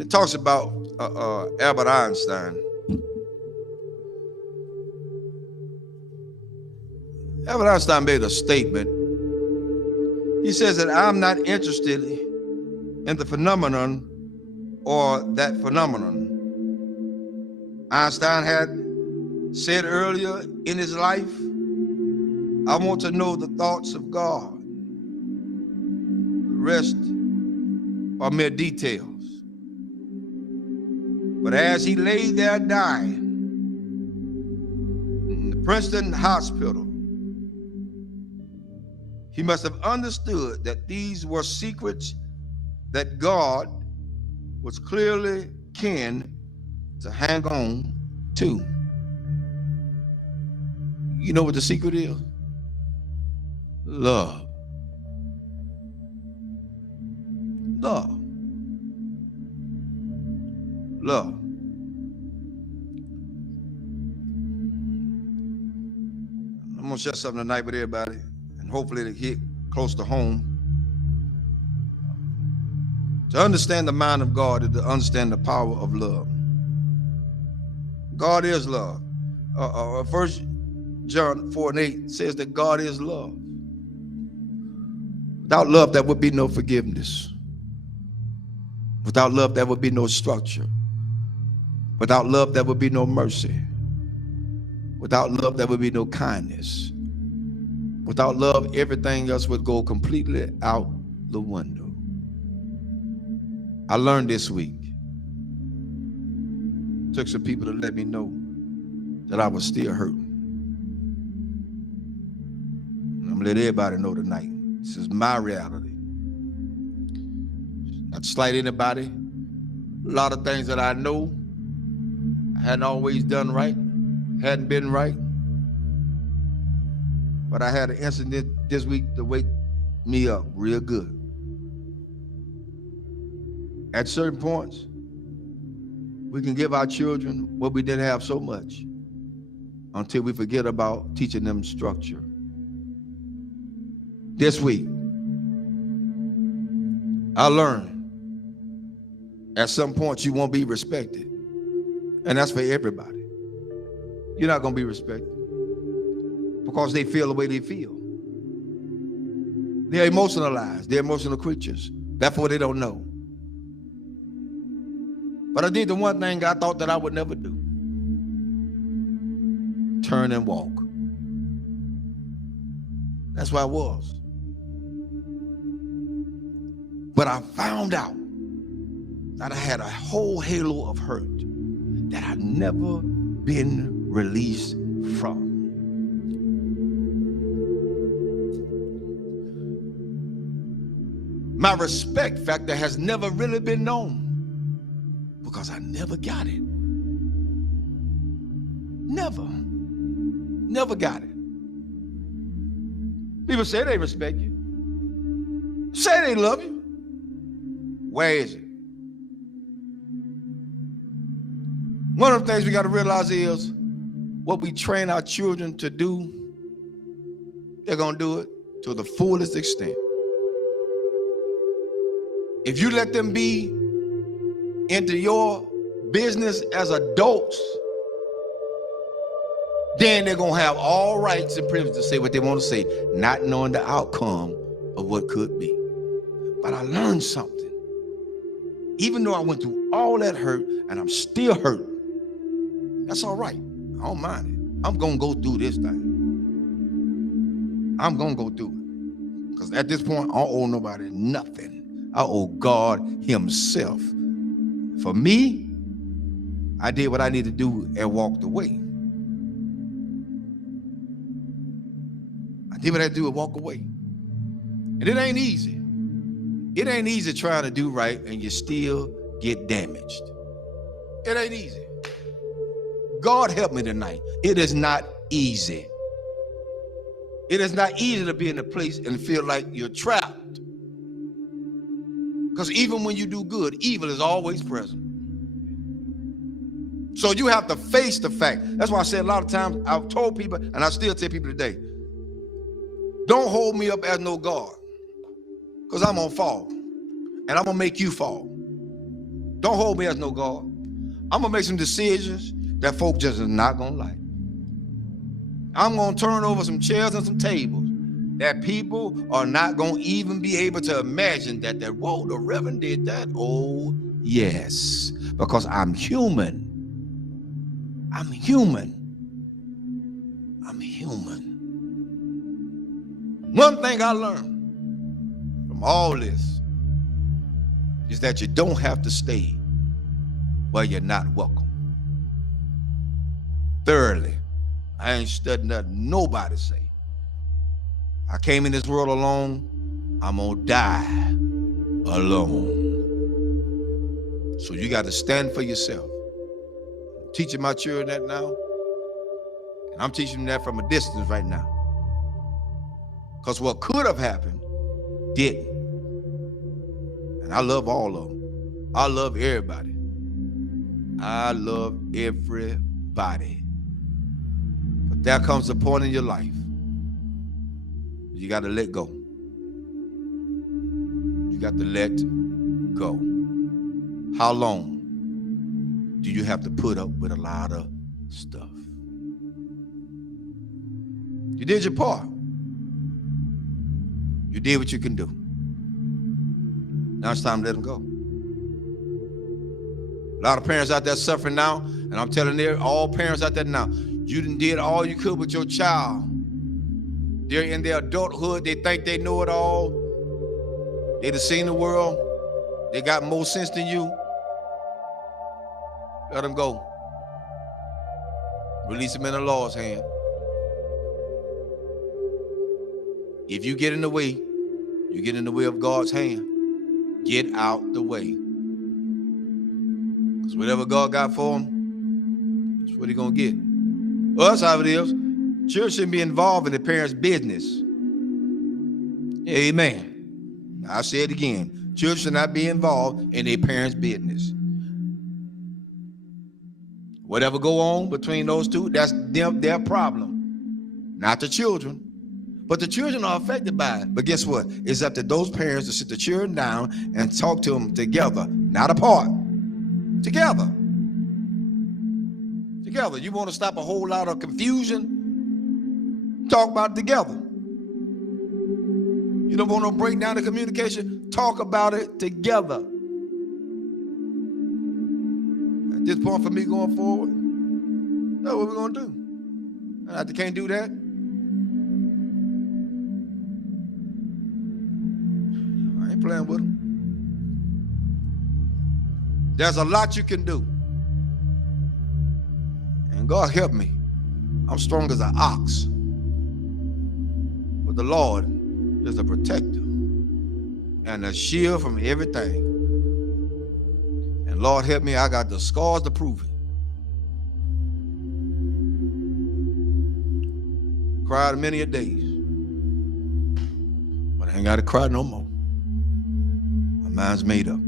It talks about Albert Einstein. Albert Einstein made a statement. He says that I'm not interested in the phenomenon or that phenomenon. Einstein had said earlier in his life, I want to know the thoughts of God. The rest are mere details. But as he lay there dying in the Princeton hospital, he must have understood that these were secrets that God was clearly keen to hang on to. You know what the secret is? Love. Love. Love. I'm going to share something tonight with everybody, and hopefully it'll hit close to home. To understand the mind of God is to understand the power of love. God is love. 1 John 4:8 says that God is love. Without love, there would be no forgiveness. Without love, there would be no structure. Without love, there would be no mercy. Without love, there would be no kindness. Without love, everything else would go completely out the window. I learned this week. Took some people to let me know that I was still hurting. And I'm gonna let everybody know tonight. This is my reality. Not to slight anybody. A lot of things that I know I hadn't always done right, hadn't been right. But I had an incident this week to wake me up real good. At certain points, we can give our children what we didn't have so much until we forget about teaching them structure. This week, I learned at some point you won't be respected. And that's for everybody. You're not going to be respected because they feel the way they feel. They're emotionalized. They're emotional creatures. Therefore, they don't know. But I did the one thing I thought that I would never do. Turn and walk. That's where I was. But I found out that I had a whole halo of hurt that I'd never been released from. My respect factor has never really been known because I never got it. Never got it. People say they respect you. Say they love you. Where is it? One of the things we got to realize is what we train our children to do, they're going to do it to the fullest extent. If you let them be into your business as adults, then they're going to have all rights and privileges to say what they want to say, not knowing the outcome of what could be. But I learned something. Even though I went through all that hurt and I'm still hurting, that's all right. I don't mind it. I'm going to go through this thing. I'm going to go through it. Because at this point, I don't owe nobody nothing. I owe God himself. For me, I did what I needed to do and walked away. I did what I had to do and walk away. And it ain't easy. It ain't easy trying to do right and you still get damaged. It ain't easy. God help me tonight. It is not easy. It is not easy to be in a place and feel like you're trapped. Because even when you do good, evil is always present. So you have to face the fact. That's why I said a lot of times, I've told people, and I still tell people today, don't hold me up as no God. Because I'm going to fall. And I'm going to make you fall. Don't hold me as no God. I'm going to make some decisions that folk just is not going to like. I'm going to turn over some chairs and some tables that people are not going to even be able to imagine that, whoa, the Reverend did that. Oh, yes, because I'm human. I'm human. I'm human. One thing I learned from all this is that you don't have to stay where you're not welcome. Thirdly, I ain't studying nothing nobody say. I came in this world alone. I'm gonna die alone. So you got to stand for yourself. I'm teaching my children that now, and I'm teaching them that from a distance right now. Because what could have happened didn't. And I love all of them. I love everybody. I love everybody. But there comes a point in your life you got to let go. You got to let go. How long do you have to put up with a lot of stuff? You did your part. You did what you can do. Now it's time to let them go. A lot of parents out there suffering now, and I'm telling all parents out there now, you done did all you could with your child. They're in their adulthood. They think they know it all. They done seen the world. They got more sense than you. Let them go. Release them in the Lord's hand. If you get in the way, you get in the way of God's hand. Get out the way. Because whatever God got for them, that's what he's going to get. Well, that's how it is. Children shouldn't be involved in the parents' business. Amen. I'll say it again. Children should not be involved in their parents' business. Whatever go on between those two, that's their problem. Not the children. But the children are affected by it. But guess what? It's up to those parents to sit the children down and talk to them together, not apart. Together. Together. You want to stop a whole lot of confusion? Talk about it together. You don't want to break down the communication? Talk about it together. At this point for me going forward, that's what we're going to do. And if they can't do that, I ain't playing with them. There's a lot you can do. And God help me. I'm strong as an ox. But the Lord is a protector and a shield from everything. And Lord help me, I got the scars to prove it. Cried many a days. But I ain't got to cry no more. My mind's made up.